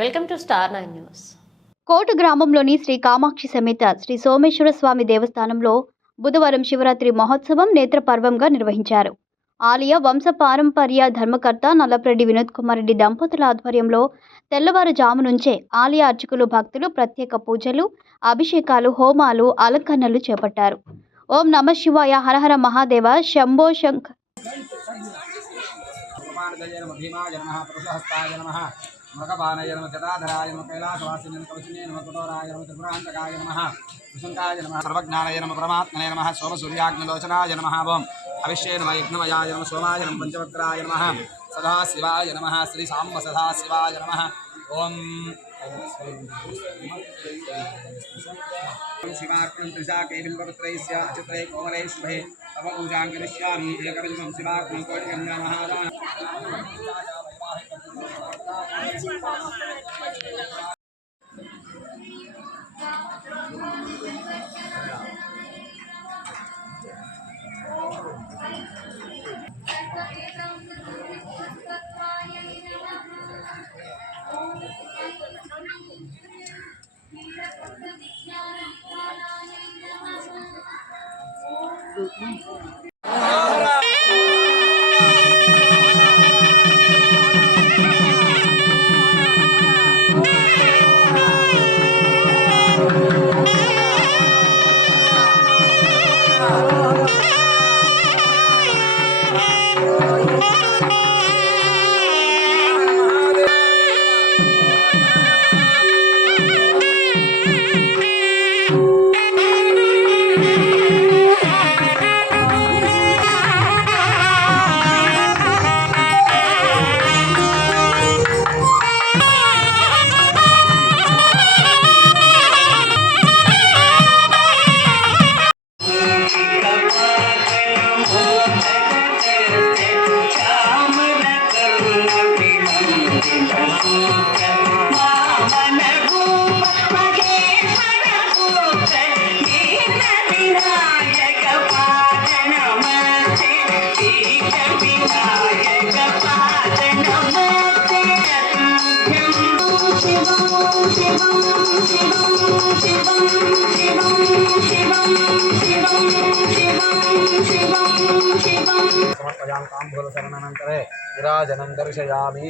Welcome to star 9 news. Kota గ్రామంలోని శ్రీ కామాక్షి సమేత శ్రీ సోమేశ్వర స్వామి దేవస్థానంలో బుధవారం శివరాత్రి మహోత్సవం నేత్రపర్వంగా నిర్వహించారు. ఆలయ వంశ పారంపర్య ధర్మకర్త నల్లప్రెడ్డి వినోద్ కుమార్ రెడ్డి దంపతుల ఆధ్వర్యంలో తెల్లవారుజాము నుంచే ఆలయ అర్చకులు భక్తులు ప్రత్యేక పూజలు, అభిషేకాలు, హోమాలు, అలంకరణలు చేపట్టారు. ఓం నమ శివాయ, హరహర మహాదేవ, శంభో శంకర్. మృగపానయ నమ జటాధరాయ నమ కైలాసవాసిని నమ కవచినే నమ కుటోరాయ నమ త్రిపురాంతకాయ నమ విశంకాయ నమ సర్వజ్ఞానయ నమ పరమాత్మనే నమ సోమసూర్యాగ్నిలోచనాయ నమ ఓం అవిష్యే నమ యజ్ఞమయాయ నమ సోమాయ నమ పంచవక్రాయ నమ సదాశివాయ నమ శ్రీ సాంబ సదాశివాయ నమ ఓం శివార్పణం త్రిశాకే బిల్వపత్రైస్య అచిత్రై కోమలై శుభే తవ పూజాం కరిష్యామి ఏకబిల్వం శివార్పణం కోటిగంగా మహాదాన సమర్పయామి తాంబూల శరణానంతరే నిరాజనం దర్శయామి.